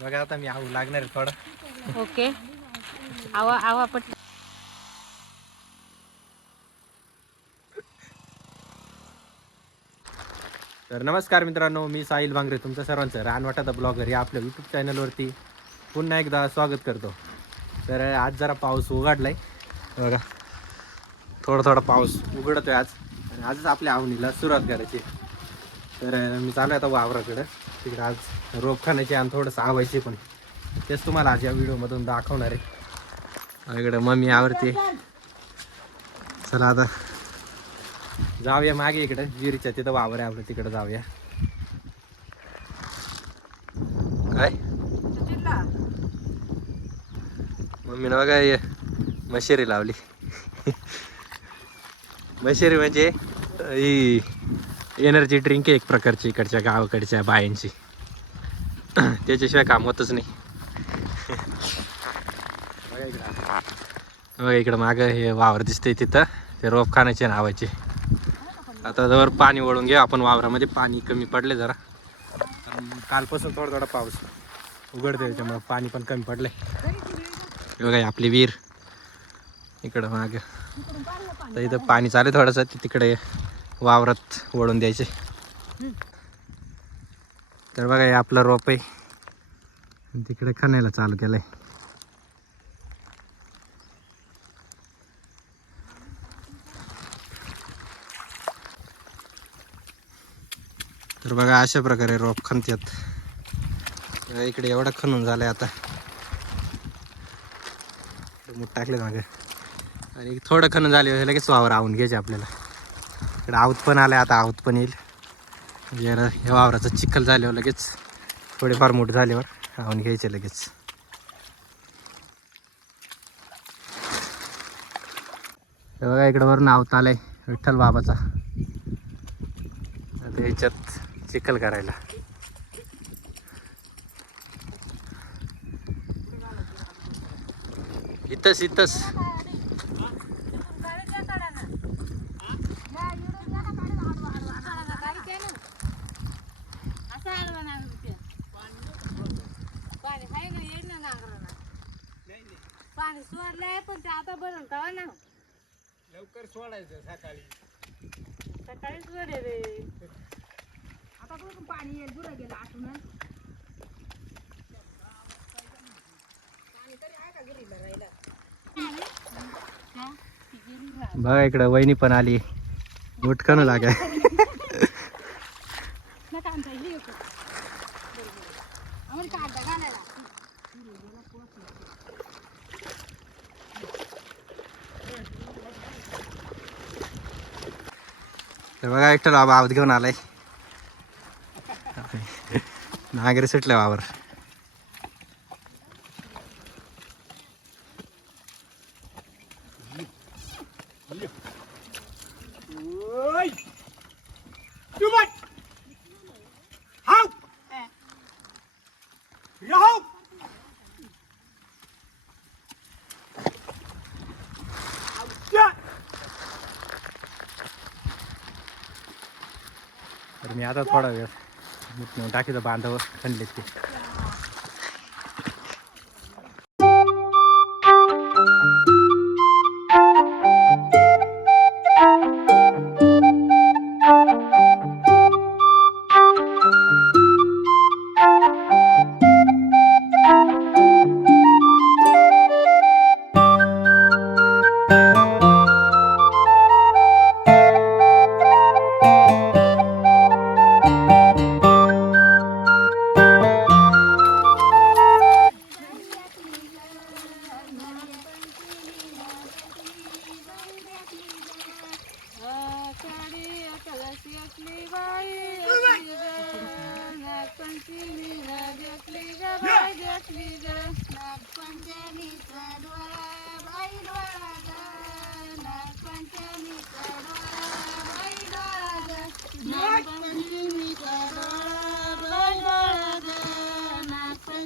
बघा आता मी आऊ लागणार आहे थोडं. ओके. आवा आवा पट तर नमस्कार मित्रांनो मी साहिल भांगरे तुमचं सर्वांचं रानवाटाचा ब्लॉगर या आपल्या यूट्यूब चॅनलवरती पुन्हा एकदा स्वागत करतो. तर आज जरा पाऊस उघडलाय. बघा थोडा थोडा पाऊस उघडतोय आज. आणि आजच आपल्या आवणीला सुरुवात करायची तर मी चालू आहे आता वावराकडं. तिकडे आज रोप खाण्याची आणि थोडंसं आवायची पण. तेच तुम्हाला आज या व्हिडिओमधून दाखवणार आहे. इकडं मम्मी आवडते. चला आता जाऊया मागे इकडे. विहिरीच्या तिथं वावर आहे आपलं तिकडे जाऊया. काय? मम्मीनं बघा हे मशेरी लावली. मशेरी म्हणजे ही एनर्जी ड्रिंक आहे एक प्रकारची इकडच्या गावाकडच्या बायांची. त्याच्याशिवाय काम होतच नाही. बघा इकडं मागं हे वावर दिसतंय तिथं. ते रोप खाण्याचे नावाचे. आता जवळ पाणी वळून घेऊ आपण वावरामध्ये पाणी कमी पडले जरा. कालपासून थोडा थोडा पाऊस उघडते त्याच्यामुळं पाणी पण कमी पडले बघा आपली विहीर. इकडं माग. तर इथं पाणी चालू आहे थोडंसं तिकडे वावरात वळून द्यायचे. तर बघा हे आपलं रोप आहे. तिकडे खाण्याला चालू केलंय. तर बघा अशा प्रकारे रोप खणतात. इकडे एवढं खणून झालंय आता. मूठ टाकले मागे. आणि थोडं खणून झाले लगेच वावर आवून घ्यायचे आपल्याला. इकडं आऊत पण आलं आता आऊत पण येईल. म्हणजे याला- वावराचं चिखल झाल्यावर लगेच थोडेफार मोठं झाल्यावर आवून घ्यायचे लगेच. हे बघा इकडं वरून आवत आलंय विठ्ठल बाबाचा. आता याच्यात चिखल करायला. इथंच इथंच पाणी सोडलंय पण ते आता बनवून ठेवा ना लवकर सोडायचं सकाळी. सकाळी सोडे रे. आता बघ पाणी येईल बुडा गेला आठवण बघा इकडं वहिनी पण आली. मुटकणू लागा नका आमचा इथे येतो आम्हाला काढता घालायला तर बघा एकटं बाबा आवत घेऊन आलाय. नागरी सुटलं वावर तर मी आता थोडा वेळ मुठणं टाकीचं बांधावं खंडलेत ते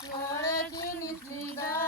ಶ್ರೀ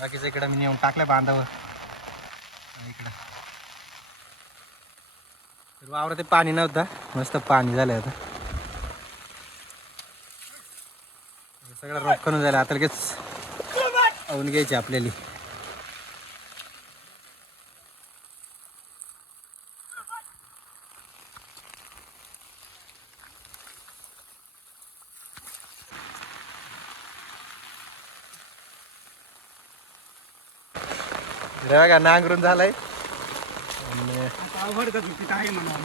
बाकीचं इकडं मी नेऊन टाकलं बांधावर. इकडं. तर वावरात ते पाणी नव्हतं. मस्त पाणी झालंय आता. सगळं रोप झालं. आता लगेच आवून घ्यायची आपल्याला. इकडे बघा नांगरून झालाय. आणि चुकी काय म्हणा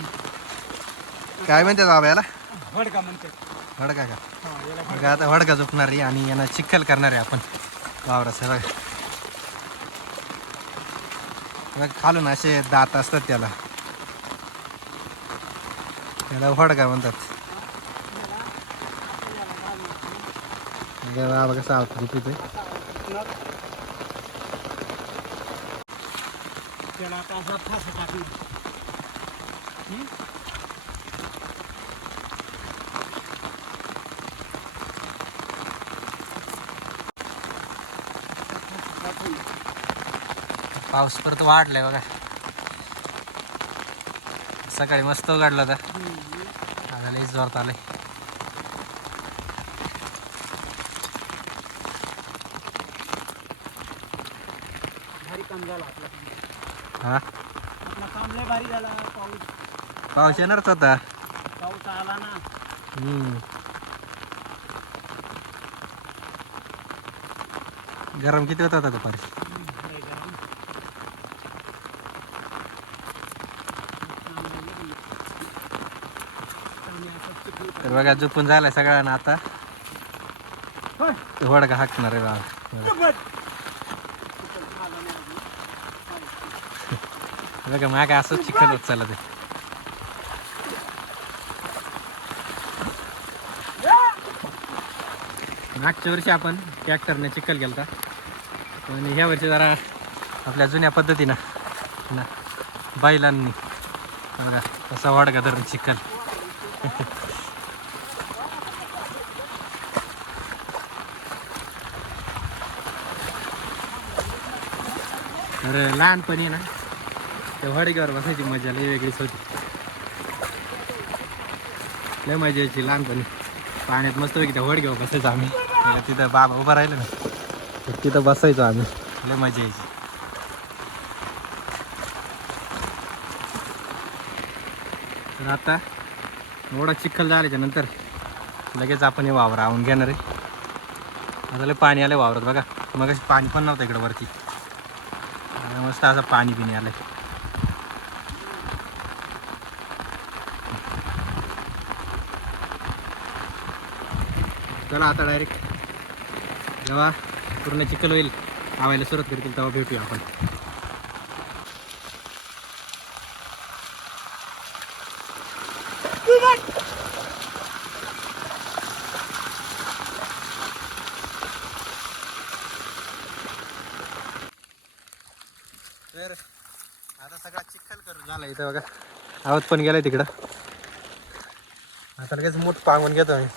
काय म्हणते बाबा याला? अवघड का म्हणते वडका का? हा याला बघा आता वडका झोपणार आहे आणि यांना चिखल करणार आहे आपण. वावराचं बघा. बघा, खालून असे दात असतात त्याला. त्याला वडका म्हणतात. बघा बाबा कसा आवडतो झोपितोय त्याला आता असा फास टाकणार पाऊस परत वाढलाय बघा. सकाळी मस्त उघडला होता. आता लईच जोरात आलंय भारी काम झालं आपलं हा आपला काम लय भारी झाला पाऊस येणारच होता पाऊस आला ना. हम्म. गरम किती होत असं चिखल तर बघा झोपून झालाय सगळ्यांना आता. वडका हाकणार आहे बाबा बघ. बघा मागे असं चिखल होत चालत आहे. मागच्या वर्षी आपण ट्रॅक्टरने चिखल केला होता आणि ह्या वर्षी जरा आपल्या जुन्या पद्धतीनं ना बैलांनी बघा तसा वाडगा धरून चिखल. तर लहानपणी ना त्या वडक्यावर बसायची मजा लई वेगळीच होती. लय मजा यायची लहानपणी. पाण्यात मस्त त्या वडक्यावर बसायचो आम्ही. तिथं बाबा उभा राहिलं ना तिथं बसायचो आम्ही. लय मजा यायची. तर आता एवढा चिखल झाल्याच्यानंतर लगेच आपण हे वावर आवून घेणार आहे. आता लय पाणी आलं वावरात बघा. मग पाणी पण नव्हतं इकडं वरती. मस्त असं पाणी पिणे आलंय. चला आता डायरेक्ट जेव्हा पूर्ण चिखल होईल. आवायला सुरुवात करतील तेव्हा भेटूया आपण. तर आता सगळा चिखल करून झाला इथं बघा. आवाज पण गेलाय तिकडं. आता लगेच मूठ पांगून घेतो आम्ही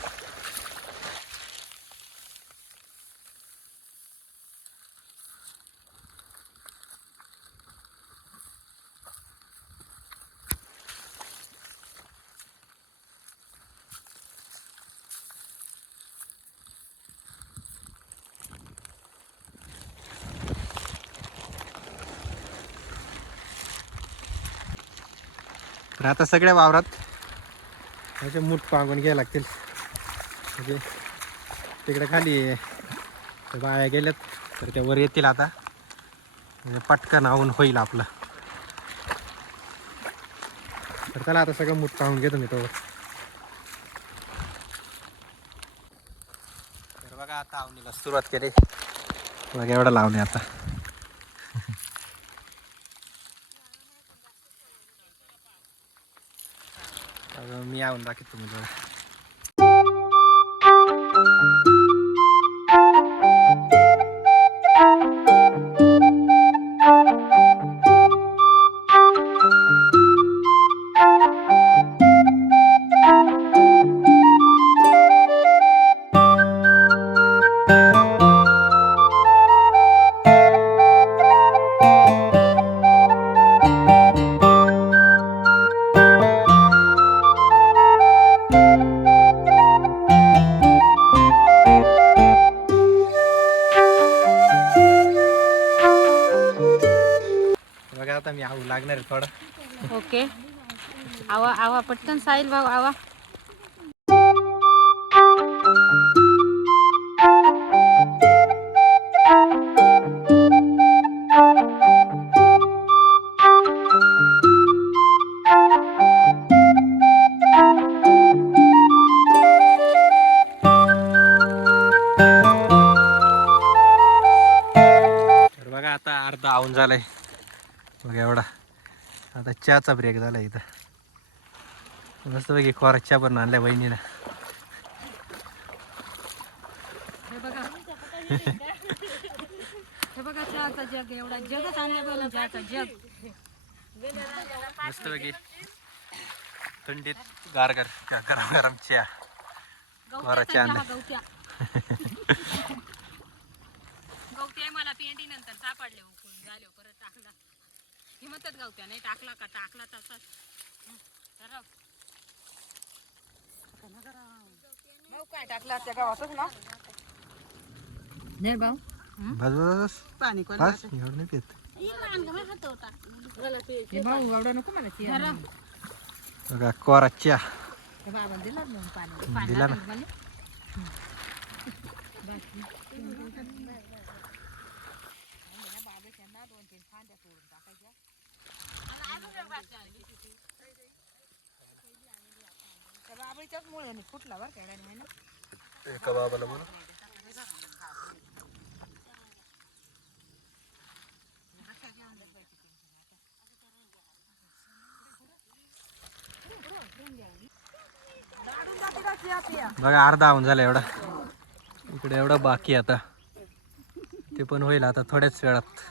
तर आता सगळ्या वावरात असे मूठ पांगून घ्यायला लागतील. म्हणजे तिकडे खाली बाया गेल्यात तर त्या वर येतील आता. म्हणजे पटकन आवून होईल आपलं. तर त्याला आता सगळं मूठ पाहून घेतो मी तो तर बघा आता आवणीला सुरुवात केली. बघा एवढं लावणे आता. आता मी आवून दाखवतो तुम्ही जरा चहाचा ब्रेक झाला इथं. मस्त बघी कोरा चहा पण आणलाय बहिणीनं हे बघा. बघा चहाचा जग एवढा जगच आणलं पहिलं चहाचा जग मस्त बघी थंडीत गारगार गरम गरम चहा. कोरा चहा आणलाय गवत्या गवत्या मला पेंडी नंतर सापडले उकळून झाले परत टाकला हिमतच गवत्या नाही टाकला का? टाकला तसाच भाऊ काय टाकला त्या गावातच ना? नाही भाऊ. बस बस. पाणी बस एवढं नाही पित. हे भाऊ एवढा नको मला चिया बघा कोरा चहा त्या बाबा दिला ना पाणी. दिला ना. त्या त्याच्याच मुळे फुटला बरं का एवढ्याने, है ना एका बाबाला म्हणून बघा अर्धा होऊन झाला एवढा. इकडे एवढा बाकी आता. ते पण होईल आता थोड्याच वेळात.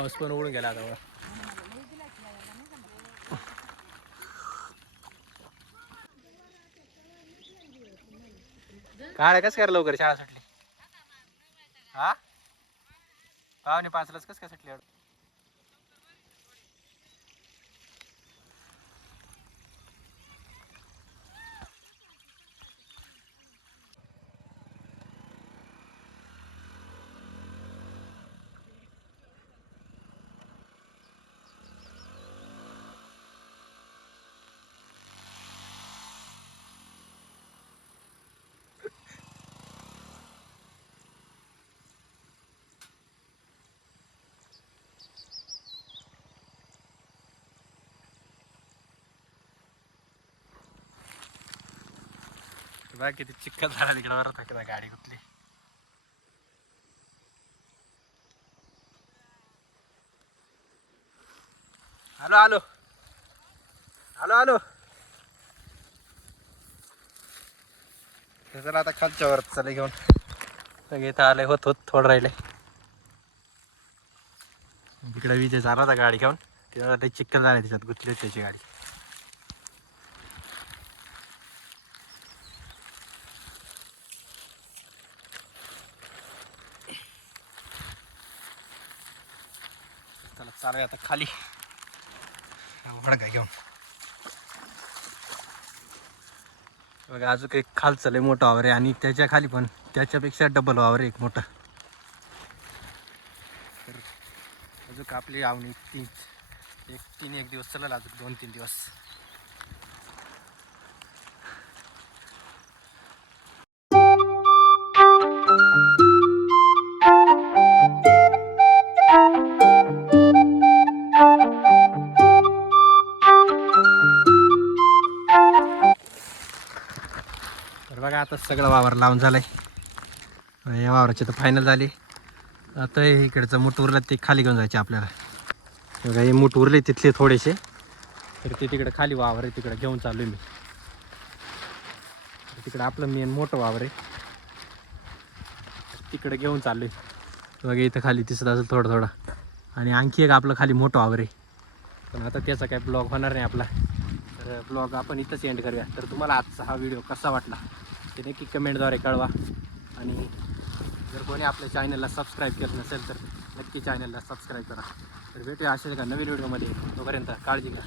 पाऊस पण उडून गेला आता काय कस काय लवकर शाळा सुटली? हा? पावणे पाचलाच कस काय सुटली? बघ किती चिखल झाला तिकडे बरं तिकडे गाडी कुठली हॅलो आलो हॅलो आलो तर आता खालच्या वर चला घेऊन. सगळे इथं आले होत होत थोडं राहिले. तिकडे विजय झाला होता गाडी घेऊन. तेव्हा ते चिखल झाले तिच्यात गुतली होती त्याची गाडी. चालूया आता खाली. घेऊन. बघा अजून एक खालचं लय मोठं वावर आहे आणि त्याच्याखाली पण त्याच्यापेक्षा डबल वावर आहे एक मोठं. तर अजून आपली आवणी तीन एक तीन एक दिवस चालेल अजून दोन तीन दिवस. सगळं वावर लावून झालंय. या वावराची तर फायनल झाली. आता हे इकडचं मूठ उरलं ते खाली घेऊन जायचे आपल्याला. बघा हे मूठ उरले तिथले थोडेसे. तर ते तिकडे खाली वावर आहे तिकडे घेऊन चालू मी. तिकडं आपलं मेन मोठं वावर आहे. तिकडे घेऊन चाललोय. बघा इथं खाली दिसत असेल थोडं थोडं. आणि आणखी एक आपलं खाली मोठं वावर आहे. पण आता त्याचा काय ब्लॉग होणार नाही आपला. तर ब्लॉग आपण इथंच एंड करूया. तर तुम्हाला आजचा हा व्हिडिओ कसा वाटला? ते नक्की कमेंटद्वारे कळवा. आणि जर कोणी आपल्या चॅनलला सबस्क्राईब केलं नसेल तर नक्की चॅनलला सबस्क्राईब करा. तर भेटूया असेल का नवीन व्हिडिओमध्ये तोपर्यंत काळजी घ्या.